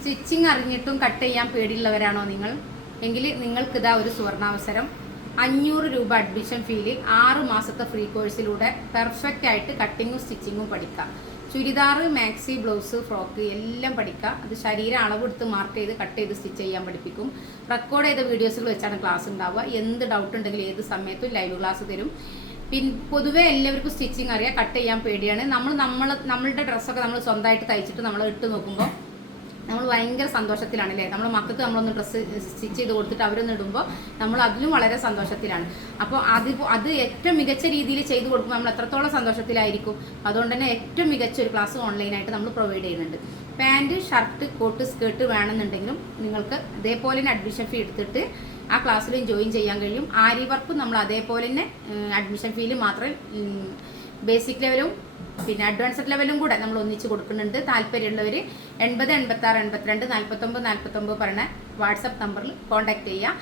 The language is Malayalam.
സ്റ്റിച്ചിങ് അറിഞ്ഞിട്ടും കട്ട് ചെയ്യാൻ പേടിയുള്ളവരാണോ നിങ്ങൾ? എങ്കിൽ നിങ്ങൾക്ക് ഇതാ ഒരു സുവർണാവസരം. അഞ്ഞൂറ് രൂപ അഡ്മിഷൻ ഫീൽ ആറ് മാസത്തെ ഫ്രീ കോഴ്സിലൂടെ പെർഫെക്റ്റ് ആയിട്ട് കട്ടിങ്ങും സ്റ്റിച്ചിങ്ങും പഠിക്കാം. ചുരിദാർ മാക്സി ബ്ലൗസ് ഫ്രോക്ക് എല്ലാം പഠിക്കാം. അത് ശരീരം അളവെടുത്ത് മാർക്ക് ചെയ്ത് കട്ട് ചെയ്ത് സ്റ്റിച്ച് ചെയ്യാൻ പഠിപ്പിക്കും. റെക്കോർഡ് ചെയ്ത വീഡിയോസുകൾ വെച്ചാണ് ക്ലാസ് ഉണ്ടാവുക എന്ത് ഡൗട്ട് ഉണ്ടെങ്കിലും ഏത് സമയത്തും ലൈവ് ക്ലാസ് തരും. പിന്നെ പൊതുവേ എല്ലാവർക്കും സ്റ്റിച്ചിങ് അറിയാം. കട്ട് ചെയ്യാൻ പേടിയാണ്. നമ്മൾ നമ്മൾ നമ്മളുടെ ഡ്രസ്സൊക്കെ നമ്മൾ സ്വന്തമായിട്ട് തയ്ച്ചിട്ട് നമ്മൾ ഇട്ട് നോക്കുമ്പോൾ നമ്മൾ ഭയങ്കര സന്തോഷത്തിലാണ് അല്ലേ നമ്മൾ മക്കൾക്ക് നമ്മളൊന്ന് ഡ്രസ്സ് സ്റ്റിച്ച് ചെയ്ത് കൊടുത്തിട്ട് അവരൊന്ന് ഇടുമ്പോൾ നമ്മൾ അതിലും വളരെ സന്തോഷത്തിലാണ്. അപ്പോൾ അത് അത് ഏറ്റവും മികച്ച രീതിയിൽ ചെയ്ത് കൊടുക്കുമ്പോൾ നമ്മൾ എത്രത്തോളം സന്തോഷത്തിലായിരിക്കും? അതുകൊണ്ട് തന്നെ ഏറ്റവും മികച്ച ഒരു ക്ലാസ് ഓൺലൈനായിട്ട് നമ്മൾ പ്രൊവൈഡ് ചെയ്യുന്നുണ്ട്. പാന്റ് ഷർട്ട് കോട്ട് സ്കേർട്ട് വേണമെന്നുണ്ടെങ്കിലും നിങ്ങൾക്ക് ഇതേപോലെ തന്നെ അഡ്മിഷൻ ഫീ എടുത്തിട്ട് ആ ക്ലാസ്സിലും ജോയിൻ ചെയ്യാൻ കഴിയും. ആരി വർക്ക് നമ്മൾ അതേപോലെ തന്നെ അഡ്മിഷൻ ഫീയിൽ മാത്രം ബേസിക് ലെവലും പിന്നെ അഡ്വാൻസ്ഡ് ലെവലും കൂടെ നമ്മൾ ഒന്നിച്ച് കൊടുക്കുന്നുണ്ട്. താല്പര്യമുള്ളവർ എൺപത് എൺപത്തി ആറ് എൺപത്തിരണ്ട് നാൽപ്പത്തൊമ്പത് നാൽപ്പത്തൊമ്പത് പറഞ്ഞ വാട്സപ്പ് നമ്പറിൽ കോൺടാക്ട് ചെയ്യുക